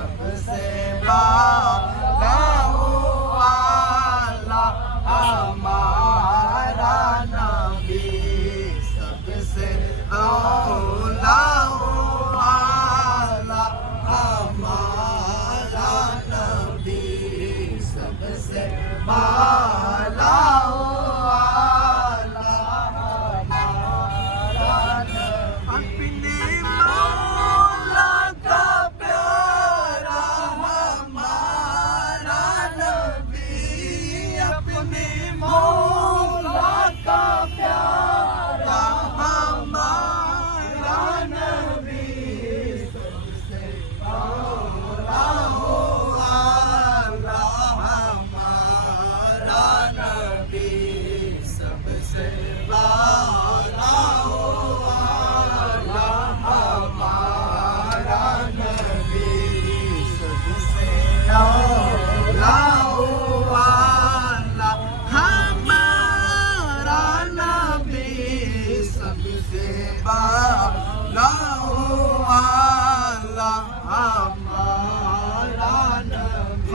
ਸਭ ਸੇਵਾ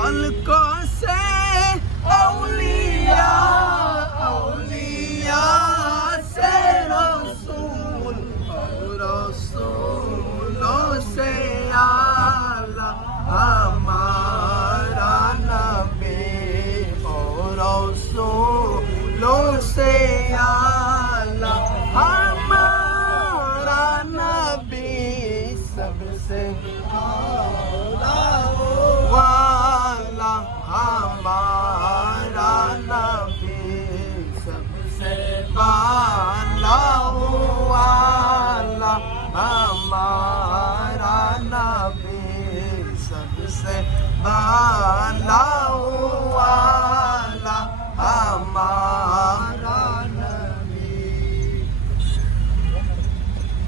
Alka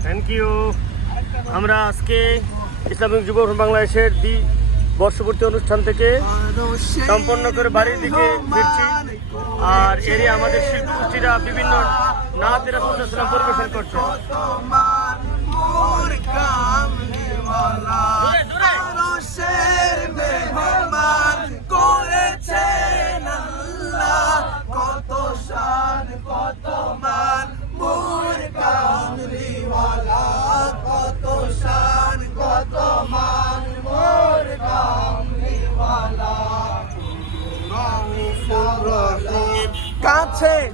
thank you আমরা আজকে ইসলামিক যুব বাংলাদেশের দ্বি বর্ষপূর্তি অনুষ্ঠান থেকে সম্পন্ন করে বাড়ির দিকে ফিরছি। আর এর আমাদের শিল্পীরা বিভিন্ন নাচেরা পরিবেশন করছে।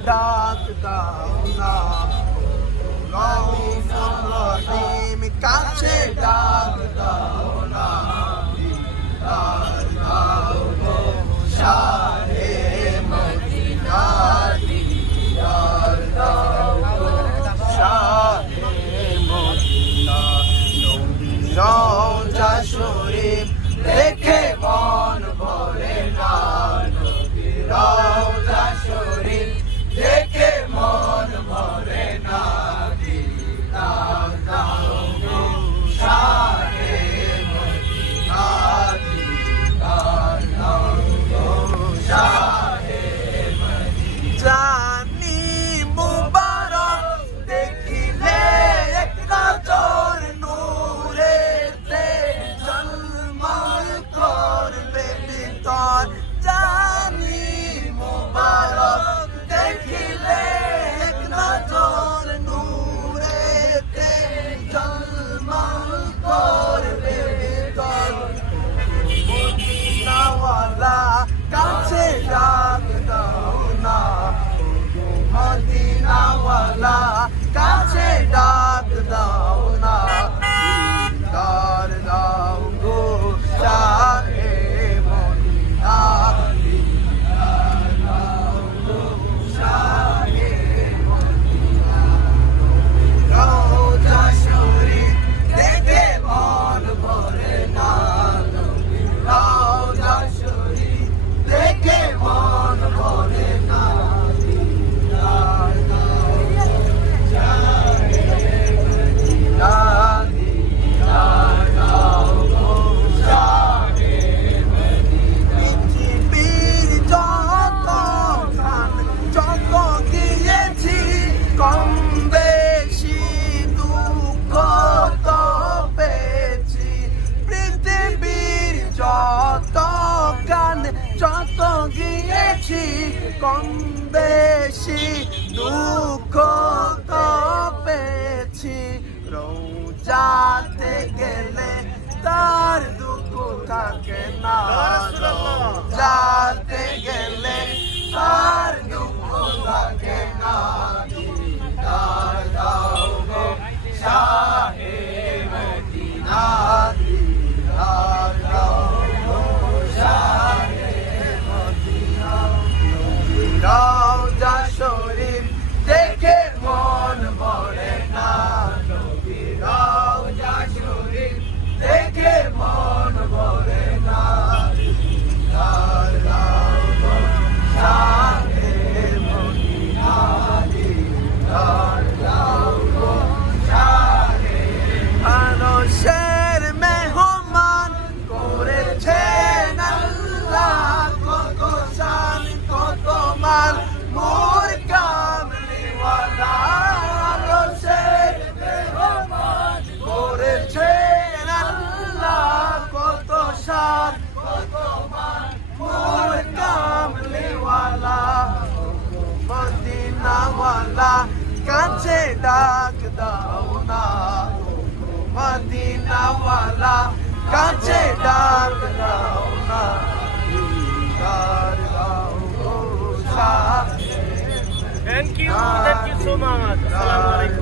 da, da কম বেশি দুঃখ তো পেয়েছি। রোজাতে গেলে তার দুঃখ থাকে না। যাতে গেলে তার দুঃখ থাকে না। মদিনাওয়ালা কাছে ডাক দাও না, দিদার দাও গো thank you thank you so much আসসালামু আলাইকুম।